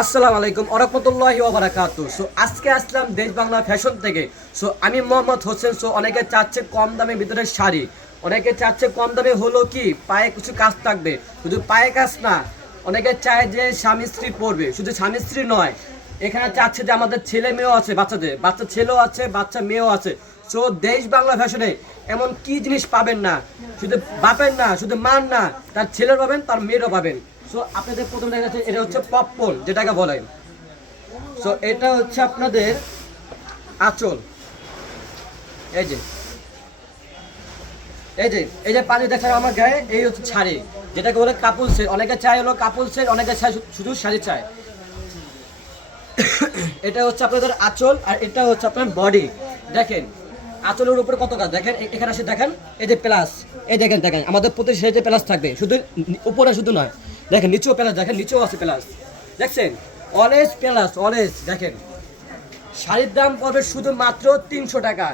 আসসালামু আলাইকুম ওয়া রাহমাতুল্লাহি ওয়া বারাকাতুহু। সো আজকে আসলাম দেশ বাংলা ফ্যাশন থেকে। সো আমি মোহাম্মদ হোসেন। সো অনেকে চাচ্ছে কম দামের ভিতরে শাড়ি, অনেকে চাচ্ছে কম দামে হলো কি পায়ে কিছু কাজ থাকবে, শুধু পায়ে কাজ না, অনেকে চায় যে স্বামী স্ত্রী পরবে, শুধু স্বামী স্ত্রী নয়, এখানে চাচ্ছে যে আমাদের ছেলে মেয়েও আছে, বাচ্চাদের বাচ্চা ছেলেও আছে, বাচ্চা মেয়েও আছে। সো দেশ বাংলা ফ্যাশনে এমন কি জিনিস পাবেন না, শুধু বাপের না, শুধু মার না, তার ছেলের পাবেন, তার মেয়েরও পাবেন। সো আপনাদের প্রথমে দেখা যাচ্ছে এটা হচ্ছে পপকর্ন যেটাকে বলে। সো এটা হচ্ছে আপনাদের আঁচল, এই যে এই যে পানি দেখা আমার গায়ে, এই হচ্ছে শাড়ি যেটাকে বলে কাপল সেট। অনেকে চায় হলো কাপল সেট, অনেকে চায় শুধু শাড়ি চায়। এটা হচ্ছে আপনাদের আঁচল, আর এটা হচ্ছে আপনার বডি। দেখেন আঁচলের উপরে কত কাজ, দেখেন এখানে আসে দেখেন, এই যে প্লাস, এই দেখেন দেখেন আমাদের প্রতি সেই যে প্লাস থাকবে, শুধু উপরে শুধু নয়, দেখেন নিচেও প্লাস, দেখেন নিচেও আছে প্লাস, দেখছেন অলওয়েজ প্লাস অলওয়েজ। দেখেন শাড়ির দাম পড়বে শুধু মাত্র 300 টাকা।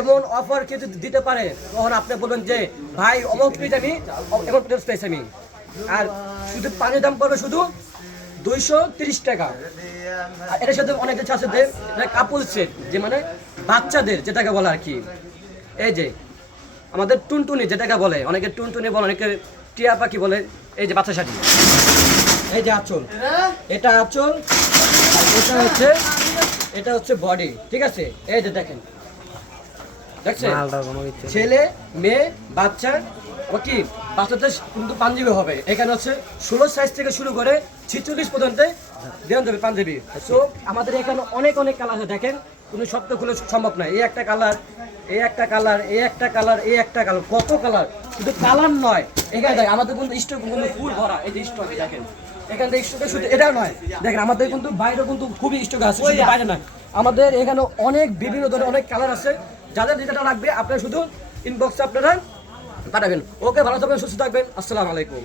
এমন অফার কিছু দিতে পারে তখন আপনি বলবেন যে ভাই অমুক পেজ আমি এমন পেজ আমি, আর শুধু পানির দাম পড়বে শুধু 230 টাকা। আর এটার সাথে অনেক কিছু আছে, কাপল সেট, যে মানে বাচ্চাদের যেটাকে বলে আর কি। এই যে আমাদের টুনটুনি যেটাকে বলে, অনেকে টুনটুনি বলে, অনেকে টিয়া পাখি বলে। এই যে বাচ্চা শাড়ি, এই যে আঁচল, এটা আঁচল, এটা হচ্ছে বডি, ঠিক আছে। এই যে দেখেন, দেখছেন ছেলে মেয়ে বাচ্চা, ও কি বাচ্চাদের কিন্তু পাঞ্জাবি হবে। এখানে হচ্ছে 16 সাইজ থেকে শুরু করে 46 পর্যন্ত দেওয়া যাবে পাঞ্জাবি। সো আমাদের এখানে অনেক অনেক কালার আছে, দেখেন কোনো শব্দ খুলে সম্ভব নয়। এই একটা কালার, এই একটা কালার, এই একটা কালার, এই একটা কালার, কত কালার, শুধু কালার নয়, এখানে দেখেন আমাদের কিন্তু স্টক কিন্তু ফুল ভরা। এই যে স্টক দেখেন, এখান থেকে স্টকে শুধু এটা নয়, দেখেন আমাদের কিন্তু বাইরে কিন্তু খুবই স্টক আছে, শুধু বাইরে নয়, আমাদের এখানে অনেক বিভিন্ন ধরনের অনেক কালার আছে। যাদের যেটা লাগবে আপনারা শুধু ইনবক্সে আপনারা পাঠাবেন। ওকে, ভালো থাকবেন, সুস্থ থাকবেন, আসসালামু আলাইকুম।